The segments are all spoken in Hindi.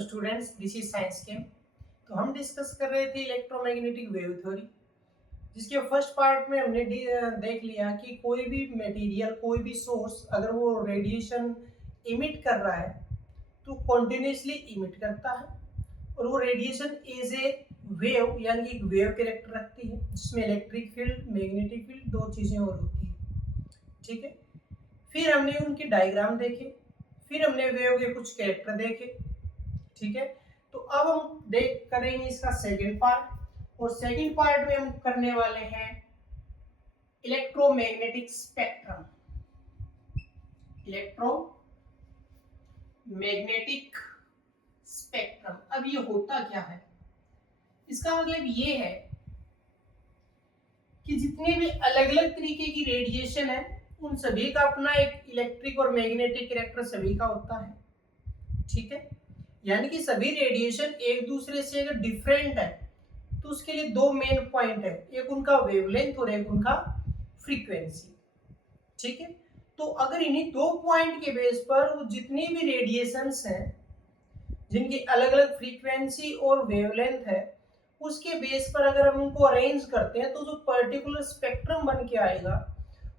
स्टूडेंट्स, दिस इज साइंस केम। तो हम डिस्कस कर रहे थे इलेक्ट्रोमैग्नेटिक वेव थ्योरी, जिसके फर्स्ट पार्ट में हमने देख लिया कि कोई भी मटेरियल, कोई भी सोर्स अगर वो रेडिएशन इमिट कर रहा है तो कॉन्टिन्यूसली इमिट करता है, और वो रेडिएशन एज ए वेव यानी कि एक वेव कैरेक्टर रखती है, जिसमें इलेक्ट्रिक फील्ड, मैग्नेटिक फील्ड, दो चीज़ें और होती है। ठीक है, फिर हमने उनके डायग्राम देखे, फिर हमने वेव के कुछ कैरेक्टर देखे। ठीक है, तो अब हम देख करेंगे इसका सेकंड पार्ट, और सेकंड पार्ट में हम करने वाले हैं इलेक्ट्रोमैग्नेटिक स्पेक्ट्रम। इलेक्ट्रोमैग्नेटिक स्पेक्ट्रम, अब ये होता क्या है? इसका मतलब ये है कि जितने भी अलग अलग तरीके की रेडिएशन है, उन सभी का अपना एक इलेक्ट्रिक और मैग्नेटिक कैरेक्टर सभी का होता है। ठीक है, यानी कि सभी रेडिएशन एक दूसरे से अगर डिफरेंट है तो उसके लिए दो मेन पॉइंट है, एक उनका वेवलेंथ और एक उनका फ्रीक्वेंसी। ठीक है, तो अगर इन्हीं दो पॉइंट के बेस पर वो जितनी भी रेडिएशंस हैं जिनकी अलग अलग फ्रीक्वेंसी और वेवलेंथ है, उसके बेस पर अगर हम उनको अरेंज करते हैं तो जो पर्टिकुलर स्पेक्ट्रम बन के आएगा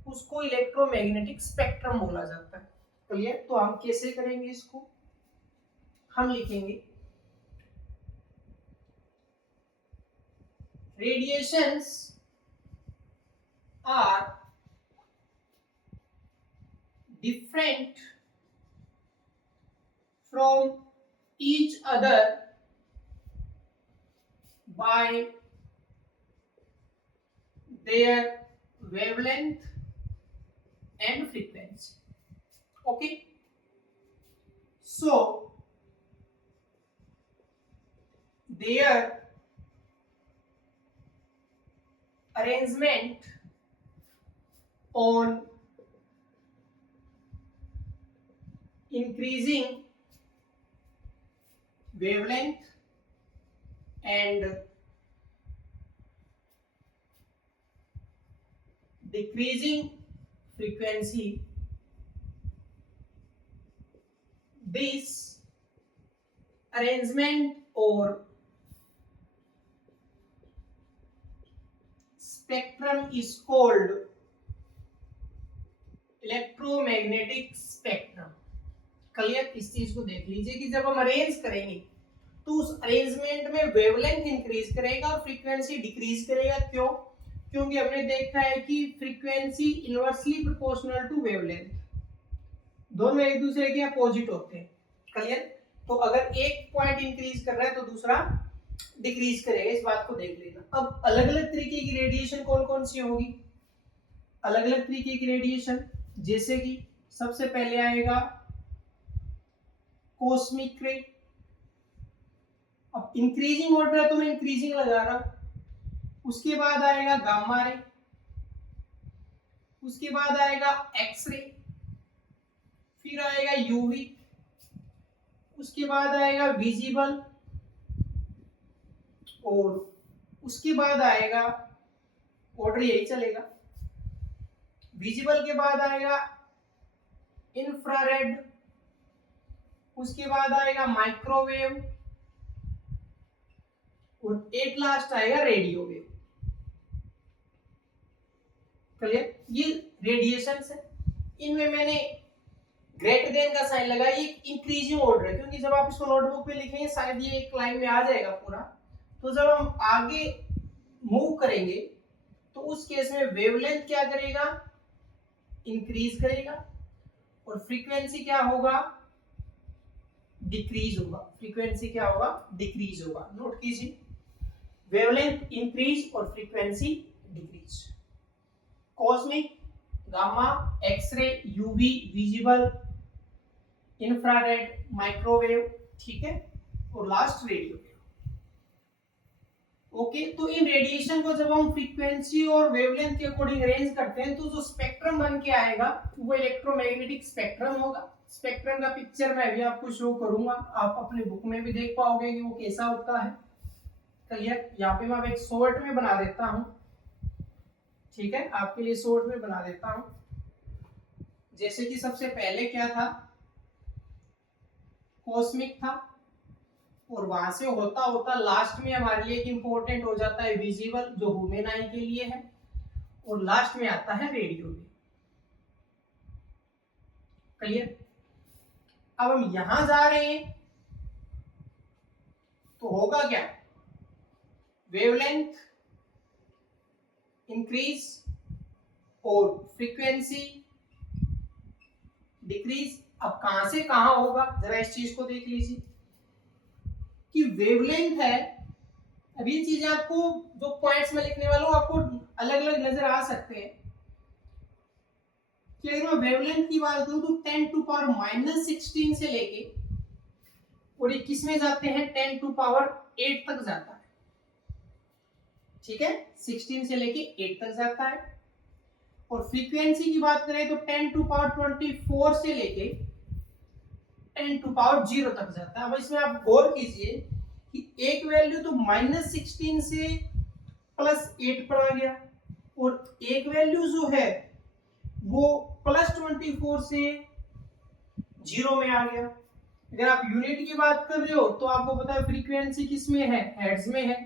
उसको इलेक्ट्रोमैग्नेटिक स्पेक्ट्रम बोला जाता है। क्लियर? तो हम कैसे करेंगे इसको? हम लिखेंगे radiations are different from each other by their wavelength and frequency. Okay, so their arrangement on increasing wavelength and decreasing frequency, this arrangement or spectrum is called electromagnetic spectrum. Clear? इस चीज को देख लीजिए कि जब हम अरेंज करेंगे तो उस अरेंजमेंट में वेवलेंथ इंक्रीज करेगा और फ्रीक्वेंसी डिक्रीज करेगा। क्यों? क्योंकि हमने देखा है कि frequency inversely proportional to wavelength, दोनों एक दूसरे के अपोजिट होते हैं। क्लियर? तो अगर एक पॉइंट इंक्रीज कर रहा है तो दूसरा डिक्रीज करेगा, इस बात को देख लेना। अब अलग अलग तरीके की रेडिएशन कौन कौन सी होगी? अलग अलग तरीके की रेडिएशन, जैसे कि सबसे पहले आएगा कॉस्मिक रे। अब इंक्रीजिंग ऑर्डर है तो मैं इंक्रीजिंग लगा रहा हूं। उसके बाद आएगा गामा रे, उसके बाद आएगा एक्स रे, फिर आएगा यूवी, उसके बाद आएगा विजिबल, और उसके बाद आएगा, ऑर्डर यही चलेगा। विजिबल के बाद आएगा इंफ्रारेड, उसके बाद आएगा माइक्रोवेव, और एक लास्ट आएगा रेडियो वेव। क्लियर? ये रेडिएशंस है, इनमें मैंने ग्रेटर देन का साइन लगाया, ये इंक्रीजिंग ऑर्डर है, क्योंकि जब आप इसको नोटबुक पे लिखेंगे शायद ये एक लाइन में आ जाएगा पूरा। तो जब हम आगे मूव करेंगे तो उस केस में वेवलेंथ क्या करेगा? इंक्रीज करेगा, और फ्रीक्वेंसी क्या होगा? डिक्रीज होगा। फ्रीक्वेंसी क्या होगा? डिक्रीज होगा। नोट कीजिए, वेवलेंथ इंक्रीज और frequency decrease. Cosmic, gamma, X-ray, UV, visible, infrared, microwave, ठीक है, और लास्ट रेडियो। ओके, तो इन रेडिएशन को जब हम फ्रीक्वेंसी और वेवलेंथ के अकॉर्डिंग अरेंज करते हैं तो जो स्पेक्ट्रम बन के आएगा वो इलेक्ट्रोमैग्नेटिक स्पेक्ट्रम होगा। स्पेक्ट्रम का पिक्चर मैं भी आपको शो करूंगा, आप अपने बुक में भी देख पाओगे कि वो कैसा होता है। क्लियर? यहाँ पे मैं एक शॉर्ट में बना देता हूँ। ठीक है, आपके लिए शॉर्ट में बना देता हूँ। जैसे कि सबसे पहले क्या था? कॉस्मिक था, और वहां से होता होता लास्ट में हमारे लिए एक इंपॉर्टेंट हो जाता है विजिबल, जो ह्यूमन आई के लिए है, और लास्ट में आता है रेडियो वेव। क्लियर? अब हम यहां जा रहे हैं तो होगा क्या, वेवलेंथ इंक्रीज और फ्रीक्वेंसी डिक्रीज। अब कहां से कहां होगा, जरा इस चीज को देख लीजिए कि वेवलेंथ है। अब ये चीजें आपको जो पॉइंट्स में लिखने वाला हूं आपको अलग अलग नजर आ सकते हैं कि अगर मैं वेवलेंथ की बात करूं तो 10⁻⁻16 से लेके और ये किस में जाते हैं 10⁸ तक जाता है। ठीक है, 16 से लेके 8 तक जाता है। और फ्रीक्वेंसी की बात करें तो 10⁻24 से लेके 10⁻0 तक जाता है। अब इसमें आप गौर कीजिए कि एक वैल्यू तो -16 से +8 पर आ गया और एक वैल्यू जो है वो +24 से 0 में आ गया। अगर आप यूनिट की बात कर रहे हो तो आपको पता है फ्रीक्वेंसी किस में है, हर्ट्ज में है,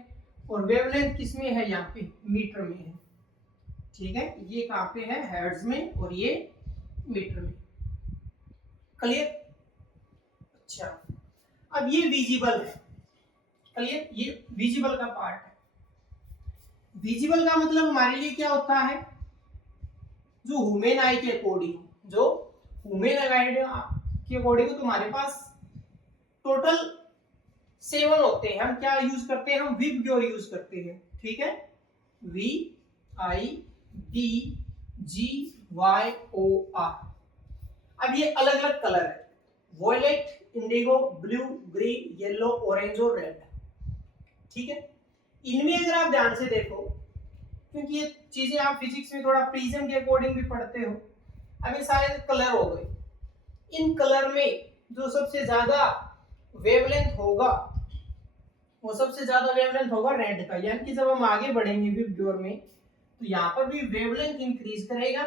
और वेवलेंथ किस में है, यहाँ पे मीटर में है। ठीक है, ये कहां पे है, हर्ट्ज में, और ये मीटर में। क्लियर? अच्छा, अब ये विजिबल है। क्लियर? ये विजिबल का पार्ट है। विजिबल का मतलब हमारे लिए क्या होता है, जो ह्यूमन आई के अकॉर्डिंग, जो ह्यूमन आई के अकॉर्डिंग तुम्हारे पास टोटल 7 होते हैं। हम क्या यूज करते हैं, हम विबग्योर यूज करते हैं। ठीक है, VIBGYOR। अब ये अलग अलग कलर है, violet, indigo, blue, green, yellow, orange और रेड। ठीक है, इनमें अगर आप ध्यान से देखो, क्योंकि ये चीजें आप फिजिक्स में थोड़ा प्रिज्म के अकॉर्डिंग भी पढ़ते हो। अब ये सारे कलर हो गए, इन कलर में जो सबसे ज्यादा वेवलेंथ होगा वो सबसे ज्यादा वेवलेंथ होगा रेड का। यानी कि जब हम आगे बढ़ेंगे विबग्योर में तो यहाँ पर भी वेवलेंथ इंक्रीज करेगा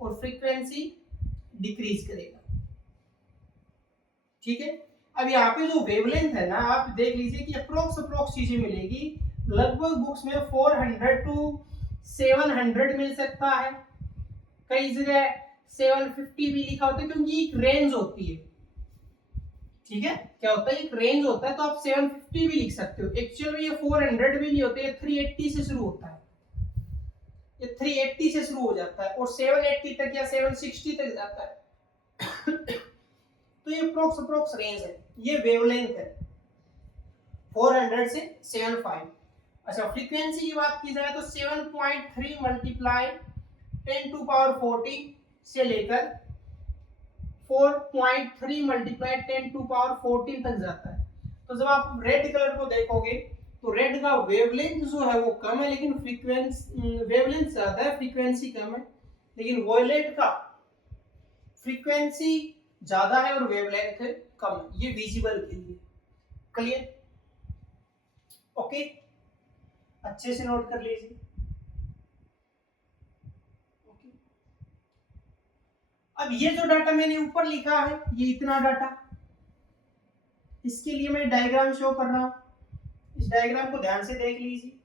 और फ्रीक्वेंसी डिक्रीज करेगा। ठीक है, अब यहाँ पे जो वेवलेंथ है ना, आप देख लीजिए कि अप्रोक्स चीजें मिलेगी। लगभग बुक्स में 400 to 700 मिल सकता है, कई जगह 750 भी लिखा होता है, क्योंकि एक रेंज होती है। ठीक है, क्या होता है, एक रेंज होता है, तो आप 750 भी लिख सकते हो। एक्चुअल में ये 400 भी नहीं होते, ये 380 से शुरू होता है, ये 380 से शुरू हो जाता है और 780 तक या 760 तक जाता है। तो ये अप्रोक्स रेंज है, ये वेवलेंथ है 400 से 75। अच्छा, फ्रीक्वेंसी की बात की जाए तो 7.3 मल्टीप्लाई 10⁻14 से लेकर 4.3 मल्टीप्लाई 10⁻14 तक जाता है। तो जब आप रेड कलर को देखोगे तो रेड का वेवलेंथ जो है वो कम है, लेकिन फ्रीक्वेंसी वेवलेंथ ज्यादा है, फ्रीक्वेंसी कम है। लेकिन वॉयलेट का फ्रीक्वेंसी ज्यादा है और वेवलेंथ कम है। ये विजिबल के लिए। क्लियर? ओके, अच्छे से नोट कर लीजिए। अब ये जो डाटा मैंने ऊपर लिखा है, ये इतना डाटा, इसके लिए मैं डायग्राम शो कर रहा हूं। इस डायग्राम को ध्यान से देख लीजिए।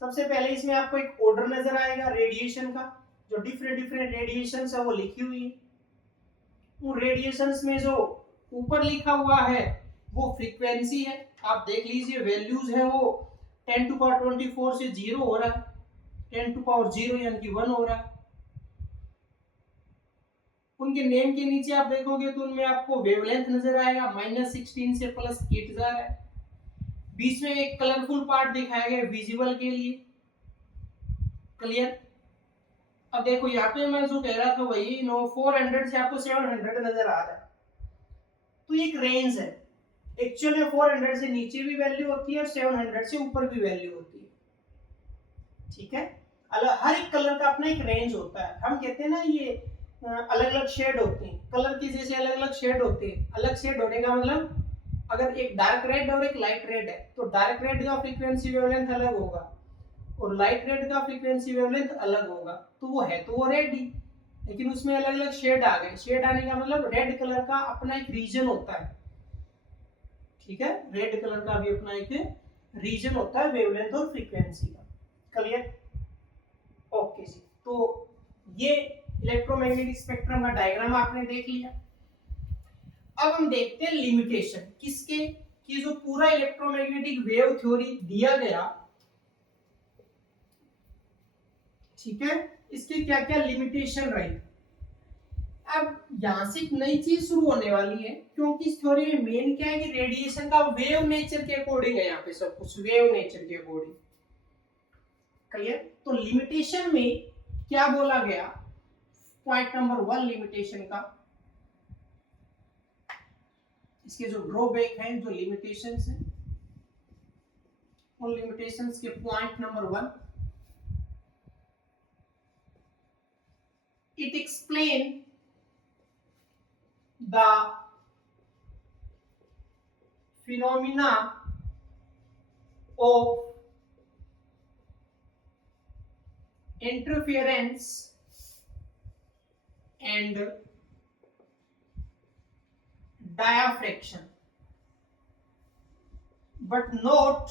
सबसे पहले इसमें आपको एक ऑर्डर नजर आएगा रेडिएशन का, जो डिफरेंट रेडिएशंस है वो लिखी हुई है। उन रेडिएशंस में जो ऊपर लिखा हुआ है वो फ्रीक्वेंसी है। आप देख लीजिए वैल्यूज है वो 10⁻24 से 0 हो रहा है, 10⁻0 यानी कि 1 हो रहा है। उनके नेम के नीचे आप देखोगे तो उनमें आपको वेवलेंथ नजर आएगा, -16 से +8 जा रहा है। बीच में एक कलरफुल पार्ट दिखाया गया विजिबल के लिए। क्लियर? अब देखो यहाँ पे मैं जो कह रहा था वही 400 से आपको 700 नजर आ रहा है, तो एक रेंज है। एक्चुअल में 400 से नीचे भी वैल्यू होती है और 700 से ऊपर भी वैल्यू होती है। ठीक है, हर एक कलर का अपना एक रेंज होता है। हम कहते हैं ना ये अलग अलग शेड होते हैं, कलर की जैसे अलग अलग शेड होते हैं। अलग शेड होने का मतलब अगर एक डार्क रेड और एक लाइट रेड है तो डार्क रेड का फ्रीक्वेंसी वेवलेंथ अलग होगा और लाइट रेड का फ्रीक्वेंसी वेवलेंथ अलग होगा। तो वो है तो वो रेड ही, लेकिन उसमें अलग अलग शेड आ गए। शेड आने का मतलब रेड कलर का अपना एक रीजन होता है, ठीक है, रेड कलर का भी अपना एक रीजन होता है वेवलेंथ और फ्रीक्वेंसी का। क्लियर? ओके जी, तो ये इलेक्ट्रोमैग्नेटिक स्पेक्ट्रम का डायग्राम आपने देख लिया। अब हम देखते हैं लिमिटेशन किसके, कि जो पूरा इलेक्ट्रोमैग्नेटिक वेव थ्योरी दिया गया, ठीक है, इसके क्या क्या लिमिटेशन रही। अब यहां से एक नई चीज शुरू होने वाली है, क्योंकि इस थ्योरी में मेन क्या है कि रेडिएशन का वेव नेचर के अकॉर्डिंग है, यहाँ पे सब कुछ वेव नेचर के अकॉर्डिंग। क्लियर? तो लिमिटेशन में क्या बोला गया, पॉइंट नंबर 1 लिमिटेशन का, इसके जो ड्रॉबैक हैं, जो लिमिटेशंस हैं, उन लिमिटेशंस के point number 1, it explain the phenomena of interference and diffraction, but note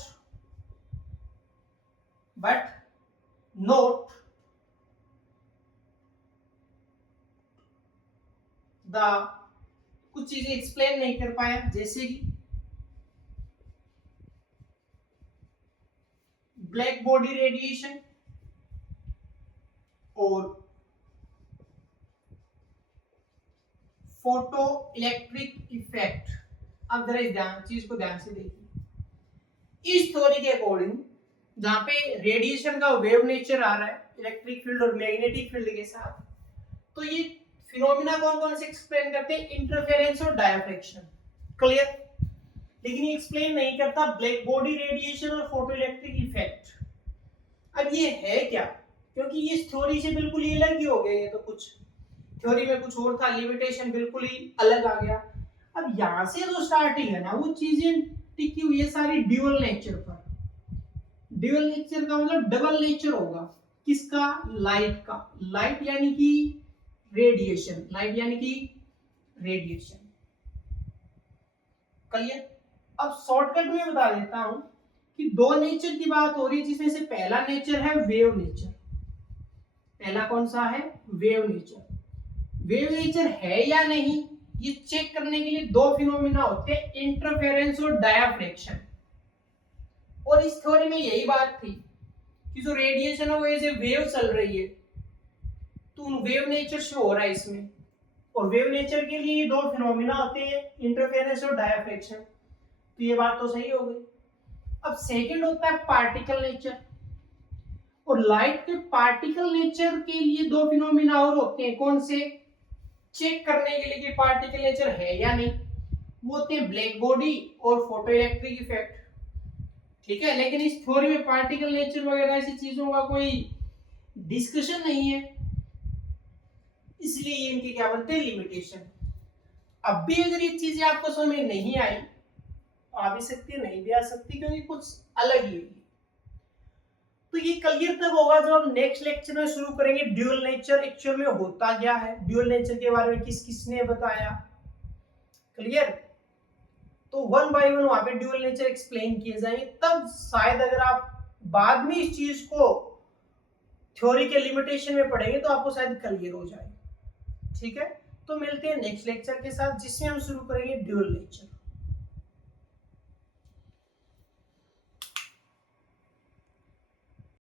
the कुछ चीजें एक्सप्लेन नहीं कर पाया, जैसे कि ब्लैक बॉडी रेडिएशन और फोटो इलेक्ट्रिक इफेक्ट। अब जरा इस चीज को ध्यान से देखिए। इस थ्योरी के अकॉर्डिंग जहां पे रेडिएशन का वेव नेचर आ रहा है इलेक्ट्रिक फील्ड और मैग्नेटिक फील्ड के साथ, तो ये फिनोमिना कौन कौन से एक्सप्लेन करते हैं, इंटरफेरेंस और डायफ्रैक्शन। क्लियर? लेकिन ये एक्सप्लेन नहीं करता ब्लैक बॉडी रेडिएशन और फोटो इलेक्ट्रिक इफेक्ट। अब ये है क्या, क्योंकि इस थ्योरी से बिल्कुल ही अलग ही हो गया, ये तो कुछ थ्योरी में कुछ और था, लिमिटेशन बिल्कुल ही अलग आ गया। अब यहां से जो स्टार्टिंग है ना, वो चीजें टिकी हुई है सारी ड्यूअल नेचर पर। ड्यूअल नेचर का मतलब डबल नेचर होगा, किसका, लाइट का। लाइट यानी कि रेडिएशन, लाइट यानी कि रेडिएशन। क्लियर? अब शॉर्टकट में बता देता हूं कि दो नेचर की बात हो रही है, जिसमें से पहला नेचर है वेव नेचर। पहला कौन सा है, वेव नेचर। वेव नेचर है या नहीं, ये चेक करने के लिए दो फिनोमिना होते हैं, इंटरफेरेंस और डायफ्रैक्शन। और इस थ्योरी में यही बात थी कि जो रेडिएशन है वो ऐसे वेव चल रही है, तो वेव नेचर शो हो रहा है इसमें, और वेव नेचर के लिए दो फिनोमिना होते हैं, इंटरफेरेंस और डायफ्रैक्शन। तो ये बात तो सही हो गई। अब सेकंड होता है पार्टिकल नेचर, और लाइट के पार्टिकल नेचर के लिए दो फिनोमिना और होते हैं, कौन से, चेक करने के लिए कि पार्टिकल नेचर है या नहीं, वो होते हैं ब्लैक बॉडी और फोटो इलेक्ट्रिक इफेक्ट। ठीक है, लेकिन इस थ्योरी में पार्टिकल नेचर वगैरह ऐसी चीजों का कोई डिस्कशन नहीं है, इसलिए इनके क्या बनते हैं, लिमिटेशन। अब भी अगर ये चीजें आपको समझ में नहीं आई, आ भी सकती है, नहीं भी आ सकती, क्योंकि कुछ अलग ही है। तो ये क्लियर तब होगा जब हम नेक्स्ट लेक्चर में शुरू करेंगे ड्यूअल नेचर एक्चुअल में होता क्या है, ड्यूअल नेचर के बारे में किस किसने बताया। क्लियर? तो 1 बाय 1 वहां पे ड्यूअल नेचर एक्सप्लेन किए जाएंगे, तब शायद अगर आप बाद में इस चीज को थ्योरी के लिमिटेशन में पढ़ेंगे तो आपको शायद क्लियर हो जाए। ठीक है, तो मिलते हैं नेक्स्ट लेक्चर के साथ, जिसमें हम शुरू करेंगे ड्यूअल नेचर।